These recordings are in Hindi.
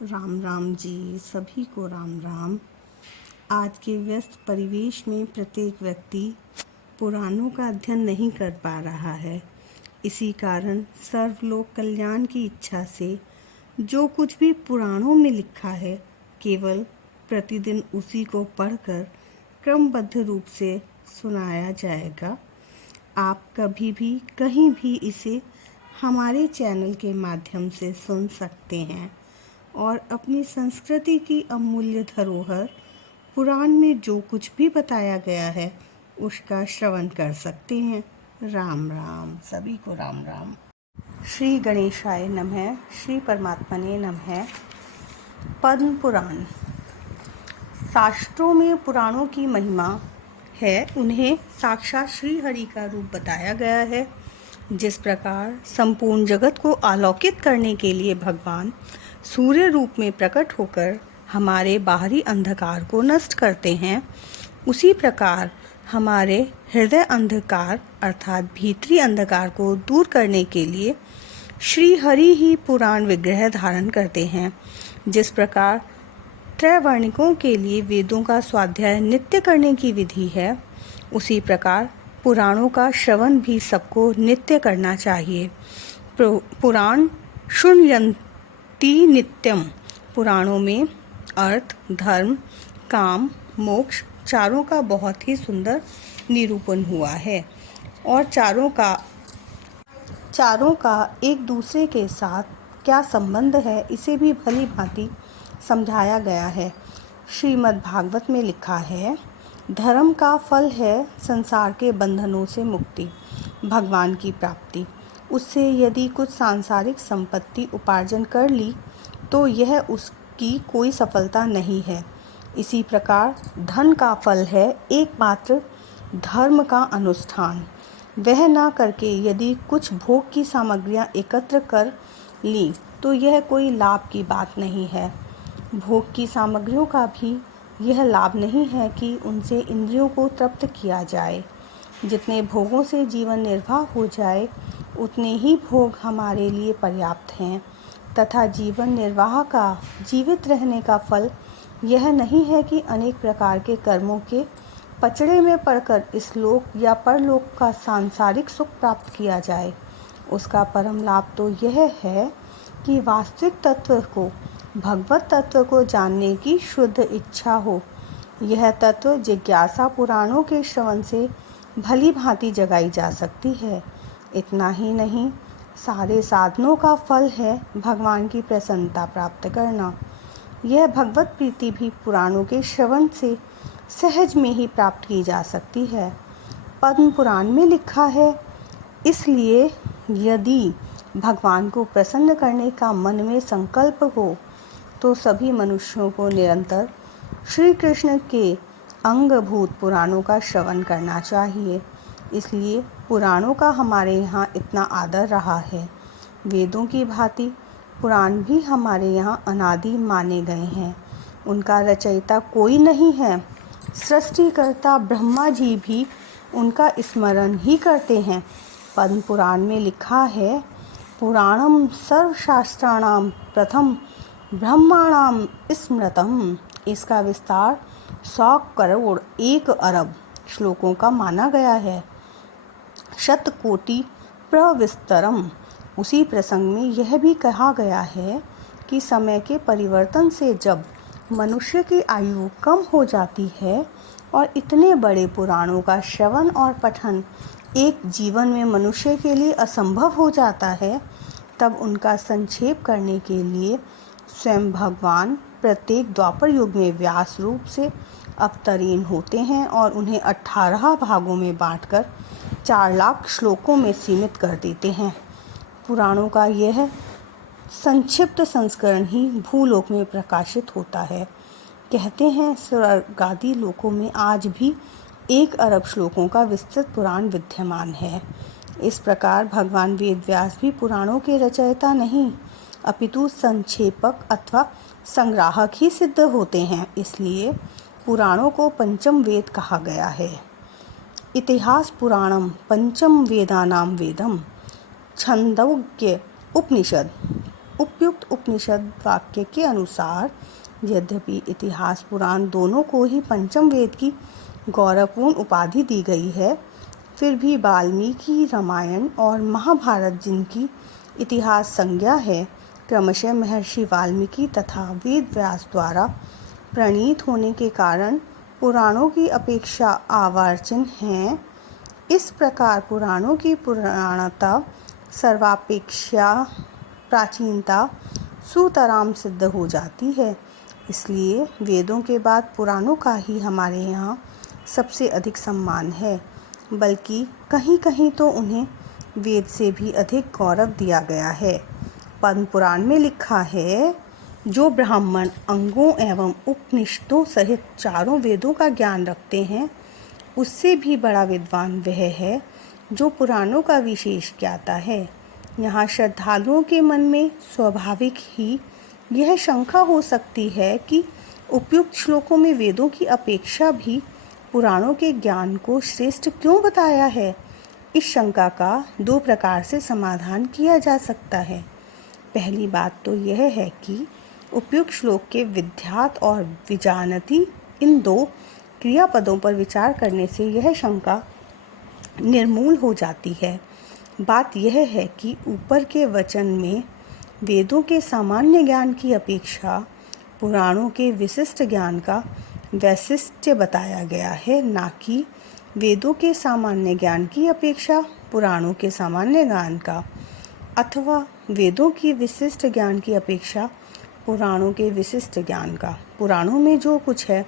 राम राम जी, सभी को राम राम। आज के व्यस्त परिवेश में प्रत्येक व्यक्ति पुराणों का अध्ययन नहीं कर पा रहा है। इसी कारण सर्वलोक कल्याण की इच्छा से जो कुछ भी पुराणों में लिखा है, केवल प्रतिदिन उसी को पढ़कर क्रमबद्ध रूप से सुनाया जाएगा। आप कभी भी कहीं भी इसे हमारे चैनल के माध्यम से सुन सकते हैं और अपनी संस्कृति की अमूल्य धरोहर पुराण में जो कुछ भी बताया गया है उसका श्रवण कर सकते हैं। राम राम, सभी को राम राम। श्री गणेशाय नमः, श्री परमात्मने नमः। पद्म पुराण। शास्त्रों में पुराणों की महिमा है, उन्हें साक्षात श्री हरि का रूप बताया गया है। जिस प्रकार संपूर्ण जगत को आलोकित करने के लिए भगवान सूर्य रूप में प्रकट होकर हमारे बाहरी अंधकार को नष्ट करते हैं, उसी प्रकार हमारे हृदय अंधकार अर्थात भीतरी अंधकार को दूर करने के लिए श्री हरि ही पुराण विग्रह धारण करते हैं। जिस प्रकार त्रैवर्णिकों के लिए वेदों का स्वाध्याय नित्य करने की विधि है, उसी प्रकार पुराणों का श्रवण भी सबको नित्य करना चाहिए। पुराण शृण्वन्ति नित्यम। पुराणों में अर्थ, धर्म, काम, मोक्ष चारों का बहुत ही सुंदर निरूपण हुआ है और चारों का एक दूसरे के साथ क्या संबंध है, इसे भी भली भांति समझाया गया है। श्रीमद् भागवत में लिखा है, धर्म का फल है संसार के बंधनों से मुक्ति, भगवान की प्राप्ति। उससे यदि कुछ सांसारिक संपत्ति उपार्जन कर ली तो यह उसकी कोई सफलता नहीं है। इसी प्रकार धन का फल है एकमात्र धर्म का अनुष्ठान। वह ना करके यदि कुछ भोग की सामग्रियां एकत्र कर ली तो यह कोई लाभ की बात नहीं है। भोग की सामग्रियों का भी यह लाभ नहीं है कि उनसे इंद्रियों को तृप्त किया जाए। जितने भोगों से जीवन निर्वाह हो जाए उतने ही भोग हमारे लिए पर्याप्त हैं, तथा जीवन निर्वाह का, जीवित रहने का फल यह नहीं है कि अनेक प्रकार के कर्मों के पचड़े में पड़कर इस लोक या परलोक का सांसारिक सुख प्राप्त किया जाए। उसका परम लाभ तो यह है कि वास्तविक तत्व को, भगवत तत्व को जानने की शुद्ध इच्छा हो। यह तत्व जिज्ञासा पुराणों के श्रवण से भली भांति जगाई जा सकती है। इतना ही नहीं, सारे साधनों का फल है भगवान की प्रसन्नता प्राप्त करना। यह भगवत प्रीति भी पुराणों के श्रवण से सहज में ही प्राप्त की जा सकती है। पद्म पुराण में लिखा है, इसलिए यदि भगवान को प्रसन्न करने का मन में संकल्प हो तो सभी मनुष्यों को निरंतर श्री कृष्ण के अंगभूत पुराणों का श्रवण करना चाहिए। इसलिए पुराणों का हमारे यहाँ इतना आदर रहा है। वेदों की भांति पुराण भी हमारे यहाँ अनादि माने गए हैं। उनका रचयिता कोई नहीं है। सृष्टिकर्ता ब्रह्मा जी भी उनका स्मरण ही करते हैं। पद्म पुराण में लिखा है, पुराणम सर्वशास्त्राणाम प्रथम ब्रह्माणाम स्मृतम। इसका विस्तार 100 करोड़ 1 अरब श्लोकों का माना गया है। शतकोटि प्रविस्तरम। उसी प्रसंग में यह भी कहा गया है कि समय के परिवर्तन से जब मनुष्य की आयु कम हो जाती है और इतने बड़े पुराणों का श्रवण और पठन एक जीवन में मनुष्य के लिए असंभव हो जाता है, तब उनका संक्षेप करने के लिए स्वयं भगवान प्रत्येक द्वापर युग में व्यास रूप से अवतरीन होते हैं और उन्हें 18 भागों में बांटकर 4 लाख श्लोकों में सीमित कर देते हैं। पुराणों का यह संक्षिप्त संस्करण ही भूलोक में प्रकाशित होता है। कहते हैं स्वर्गादि लोकों में आज भी 1 अरब श्लोकों का विस्तृत पुराण विद्यमान है। इस प्रकार भगवान वेद व्यास भी पुराणों के रचयिता नहीं, अपितु संक्षेपक अथवा संग्राहक ही सिद्ध होते हैं। इसलिए पुराणों को पंचम वेद कहा गया है। इतिहास पुराणम पंचम वेदानाम वेदम। छंदोग्य उपनिषद। उपयुक्त उपनिषद वाक्य के अनुसार यद्यपि इतिहास पुराण दोनों को ही पंचम वेद की गौरवपूर्ण उपाधि दी गई है, फिर भी वाल्मीकि रामायण और महाभारत जिनकी इतिहास संज्ञा है, क्रमशः महर्षि वाल्मीकि तथा वेद व्यास द्वारा प्रणीत होने के कारण पुराणों की अपेक्षा आवर्चन हैं। इस प्रकार पुराणों की पुराणता सर्वापेक्षा प्राचीनता सुतराम सिद्ध हो जाती है। इसलिए वेदों के बाद पुराणों का ही हमारे यहाँ सबसे अधिक सम्मान है, बल्कि कहीं कहीं तो उन्हें वेद से भी अधिक गौरव दिया गया है। पद्म पुराण में लिखा है, जो ब्राह्मण अंगों एवं उपनिषदों सहित चारों वेदों का ज्ञान रखते हैं, उससे भी बड़ा विद्वान वह है जो पुराणों का विशेष ज्ञाता है। यहाँ श्रद्धालुओं के मन में स्वाभाविक ही यह शंका हो सकती है कि उपयुक्त श्लोकों में वेदों की अपेक्षा भी पुराणों के ज्ञान को श्रेष्ठ क्यों बताया है। इस शंका का दो प्रकार से समाधान किया जा सकता है। पहली बात तो यह है कि उपयुक्त श्लोक के विद्यात और विजानती इन दो क्रियापदों पर विचार करने से यह शंका निर्मूल हो जाती है। बात यह है कि ऊपर के वचन में वेदों के सामान्य ज्ञान की अपेक्षा पुराणों के विशिष्ट ज्ञान का वैशिष्ट्य बताया गया है, ना कि वेदों के सामान्य ज्ञान की अपेक्षा पुराणों के सामान्य ज्ञान का, अथवा वेदों की विशिष्ट ज्ञान की अपेक्षा पुराणों के विशिष्ट ज्ञान का। पुराणों में जो कुछ है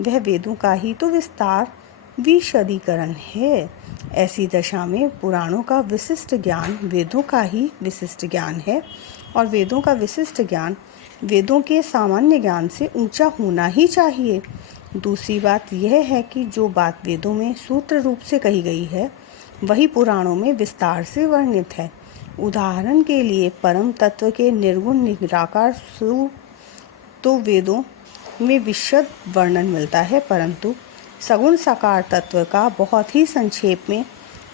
वह वेदों का ही तो विस्तार विशदीकरण है। ऐसी दशा में पुराणों का विशिष्ट ज्ञान वेदों का ही विशिष्ट ज्ञान है और वेदों का विशिष्ट ज्ञान वेदों के सामान्य ज्ञान से ऊंचा होना ही चाहिए। दूसरी बात यह है कि जो बात वेदों में सूत्र रूप से कही गई है वही पुराणों में विस्तार से वर्णित है। उदाहरण के लिए परम तत्व के निर्गुण निराकार स्वरूप तो वेदों में विशद वर्णन मिलता है, परंतु सगुण साकार तत्व का बहुत ही संक्षेप में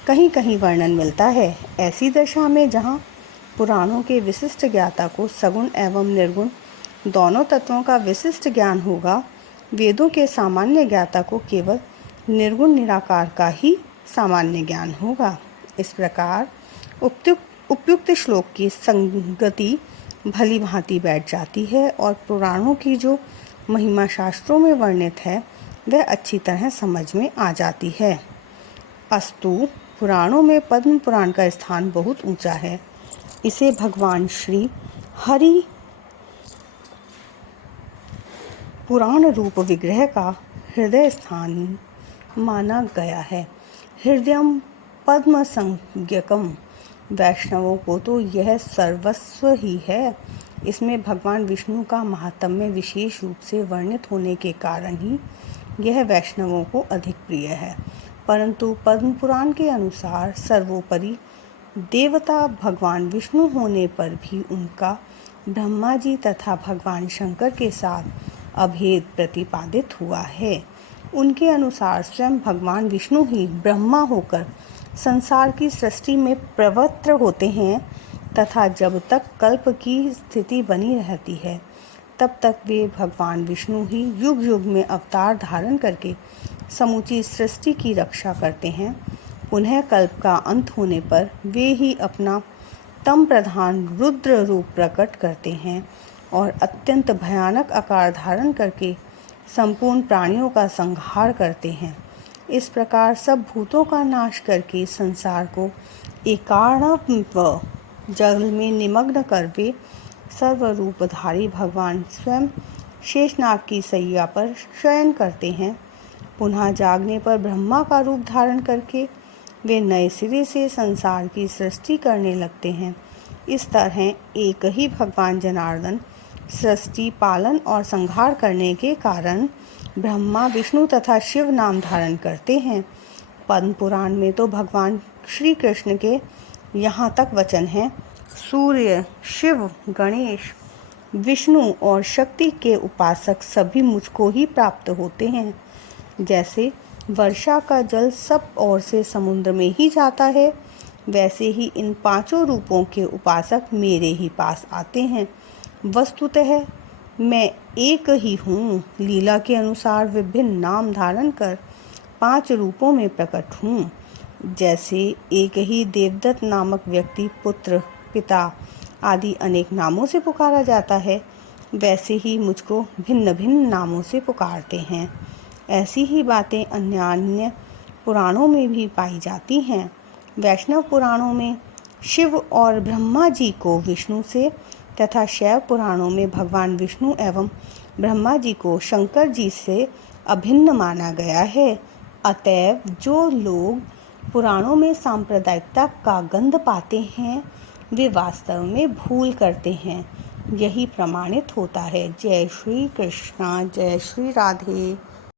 कहीं कहीं वर्णन मिलता है। ऐसी दशा में जहाँ पुराणों के विशिष्ट ज्ञाता को सगुण एवं निर्गुण दोनों तत्वों का विशिष्ट ज्ञान होगा, वेदों के सामान्य ज्ञाता को केवल निर्गुण निराकार का ही सामान्य ज्ञान होगा। इस प्रकार उपयुक्त श्लोक की संगति भली भांति बैठ जाती है और पुराणों की जो महिमा शास्त्रों में वर्णित है वह अच्छी तरह समझ में आ जाती है। अस्तु पुराणों में पद्म पुराण का स्थान बहुत ऊंचा है। इसे भगवान श्री हरि पुराण रूप विग्रह का हृदय स्थान माना गया है। हृदयम पद्म संज्ञकम, वैष्णवों को तो यह सर्वस्व ही है। इसमें भगवान विष्णु का महात्म्य विशेष रूप से वर्णित होने के कारण ही यह वैष्णवों को अधिक प्रिय है। परंतु पद्म पुराण के अनुसार सर्वोपरि देवता भगवान विष्णु होने पर भी उनका ब्रह्मा जी तथा भगवान शंकर के साथ अभेद प्रतिपादित हुआ है। उनके अनुसार स्वयं भगवान विष्णु ही ब्रह्मा होकर संसार की सृष्टि में प्रवृत्त होते हैं तथा जब तक कल्प की स्थिति बनी रहती है तब तक वे भगवान विष्णु ही युग युग में अवतार धारण करके समूची सृष्टि की रक्षा करते हैं। पुनः कल्प का अंत होने पर वे ही अपना तम प्रधान रुद्र रूप प्रकट करते हैं और अत्यंत भयानक आकार धारण करके संपूर्ण प्राणियों का संहार करते हैं। इस प्रकार सब भूतों का नाश करके संसार को एकार्णव जल में निमग्न कर वे सर्वरूपधारी भगवान स्वयं शेषनाग की सैया पर शयन करते हैं। पुनः जागने पर ब्रह्मा का रूप धारण करके वे नए सिरे से संसार की सृष्टि करने लगते हैं। इस तरह एक ही भगवान जनार्दन सृष्टि पालन और संहार करने के कारण ब्रह्मा विष्णु तथा शिव नाम धारण करते हैं। पद्म पुराण में तो भगवान श्री कृष्ण के यहाँ तक वचन हैं, सूर्य शिव गणेश विष्णु और शक्ति के उपासक सभी मुझको ही प्राप्त होते हैं। जैसे वर्षा का जल सब ओर से समुद्र में ही जाता है, वैसे ही इन पांचों रूपों के उपासक मेरे ही पास आते हैं। वस्तुतः मैं एक ही हूँ, लीला के अनुसार विभिन्न नाम धारण कर 5 रूपों में प्रकट हूँ। जैसे एक ही देवदत्त नामक व्यक्ति पुत्र, पिता आदि अनेक नामों से पुकारा जाता है, वैसे ही मुझको भिन्न भिन्न नामों से पुकारते हैं। ऐसी ही बातें अन्य पुराणों में भी पाई जाती हैं। वैष्णव पुराणों में शिव और ब्रह्मा जी को विष्णु से तथा शैव पुराणों में भगवान विष्णु एवं ब्रह्मा जी को शंकर जी से अभिन्न माना गया है। अतएव जो लोग पुराणों में सांप्रदायिकता का गंध पाते हैं, वे वास्तव में भूल करते हैं। यही प्रमाणित होता है। जय श्री कृष्णा, जय श्री राधे।